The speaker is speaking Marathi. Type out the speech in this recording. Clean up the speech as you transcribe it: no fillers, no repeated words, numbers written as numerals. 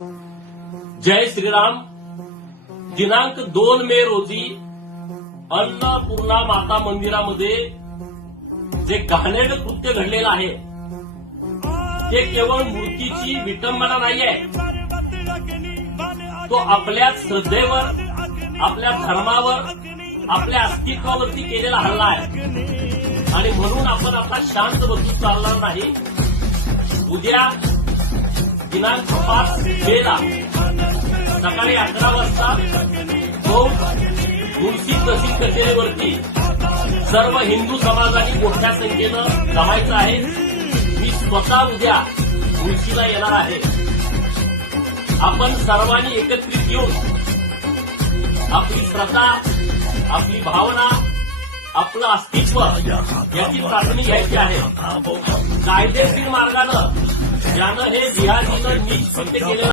जय श्रीराम. दिनांक 2 मे रोजी अन्नपूर्णा माता मंदिरामध्ये जे घाणेरडं कृत्य घडलेलं आहे ते केवळ मूर्तीची विटंबना नाहीये, तो आपल्या श्रद्धेवर, आपल्या धर्मावर, आपल्या अस्तित्वावरती केलेला हल्ला आहे. आणि म्हणून आपण आता शांत बसून चालणार नाही. उद्या दिनांक 5 मेला सकाळी 11 वाजता मुळशी तहसील कचेरीवरती सर्व हिंदू समाजाने मोठ्या संख्येनं जमायचं आहे. मी स्वतः उद्या मुळशीला येणार आहे. आपण सर्वांनी एकत्रित येऊन आपली श्रद्धा, आपली भावना, आपलं अस्तित्व याची चाचणी घ्यायची आहे. कायदेशीर मार्गानं ज्यानं हे जिहादीनं नीच कृत्य केलं